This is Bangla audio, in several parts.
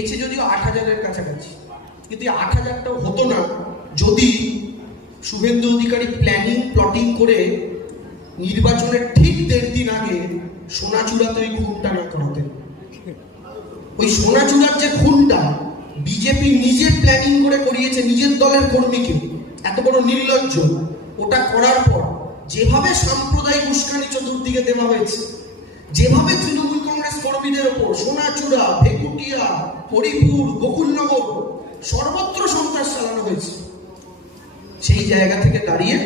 পেয়েছে যদিও আট হাজারের কাছাকাছি, কিন্তু এই আট হাজারটাও হতো না। যদি শুভেন্দু অধিকারী প্ল্যানিং প্লটিং করে নির্বাচনের ঠিক দেড় দিন আগে সোনাচূড়াতে ওই খুনটা না করাতেন। ওই সোনাচূড়ার যে খুনটা, বিজেপি নিজে প্ল্যানিং করে করিয়েছে নিজের দলের কর্মীকে, এত বড় নির্লজ্জ। ওটা করার পর যেভাবে সাম্প্রদায়িক উস্কানি চতুর্দিকে দেওয়া হয়েছে, যেভাবে তৃণমূল কংগ্রেস কর্মীদের ওপর সোনাচূড়া, ভেকুটিয়া হরিপুর গোকুলনগর সর্বত্র সন্ত্রাস চালানো হয়েছে। সেই জায়গা থেকে দাঁড়িয়ে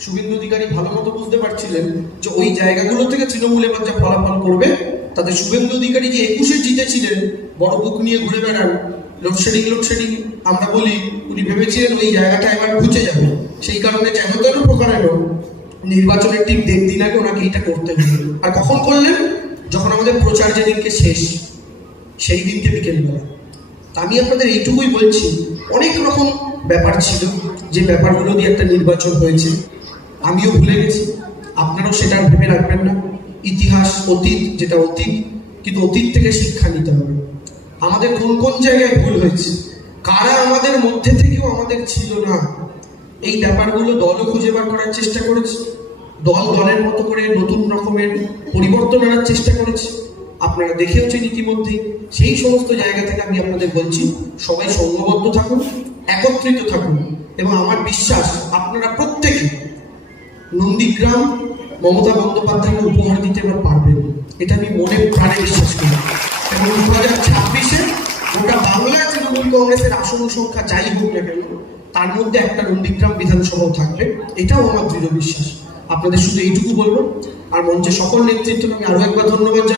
শুভেন্দু অধিকারী ভালো মতো বুঝতে পারছিলেন যে ওই জায়গাগুলো থেকে তৃণমূল এবার যা ফলাফল করবে, তাতে শুভেন্দু অধিকারী যে একুশে জিতেছিলেন, বড় বুক নিয়ে ঘুরে বেড়ান, লোডশেডিং লোডশেডিং, আমরা বলি উনি ভেবেছিলেন ওই জায়গাটা এবার ঘুচে যাবে। সেই কারণে যেন তেন প্রকারের নির্বাচনের ঠিক দেড় দিন আগে ওনাকে এটা করতে হবে আর কখন করলেন? যখন আমাদের প্রচার যেদিনকে শেষ সেই দিনকে বিকেলবেলা আমি আপনাদের এইটুকুই বলছি, অনেক রকম ব্যাপার ছিল, যে ব্যাপারগুলো দিয়ে একটা নির্বাচন হয়েছে। আমিও ভুলে গেছি, আপনারাও সেটা ভেবে রাখবেন না। ইতিহাস, অতীত, যেটা অতীত, কিন্তু অতীত থেকে শিক্ষা নিতে হবে। আমাদের কোন কোন জায়গায় ভুল হয়েছে? কারা আমাদের মধ্যে থেকেও আমাদের ছিল না? এই ব্যাপারগুলো দলও খুঁজে বার করার চেষ্টা করেছে। দল দলের মতো করে নতুন রকমের পরিবর্তন আনার চেষ্টা করেছে। আপনারা দেখেওছেন ইতিমধ্যে। সেই সমস্ত জায়গা থেকে আমি আপনাদের বলছি, সবাই সংঘবদ্ধ থাকুন, একত্রিত থাকুন। এবং আমার বিশ্বাস, আপনারা প্রত্যেকে নন্দীগ্রাম মমতা বন্দ্যোপাধ্যায়কে উপহার দিতে এবার পারবেন। এটা আমি মনে প্রাণে বিশ্বাস করি। এবং দু হাজার ছাব্বিশে গোটা বাংলায় তৃণমূল কংগ্রেসের আসন সংখ্যা যাই হোক না কেন, তার মধ্যে একটা নন্দীগ্রাম বিধানসভাও থাকবে। এটাও আমার দৃঢ় বিশ্বাস। আপনাদের শুধু এইটুকু বলব। আর মঞ্চে সকল নেতৃত্বকে আমি আরও একবার ধন্যবাদ।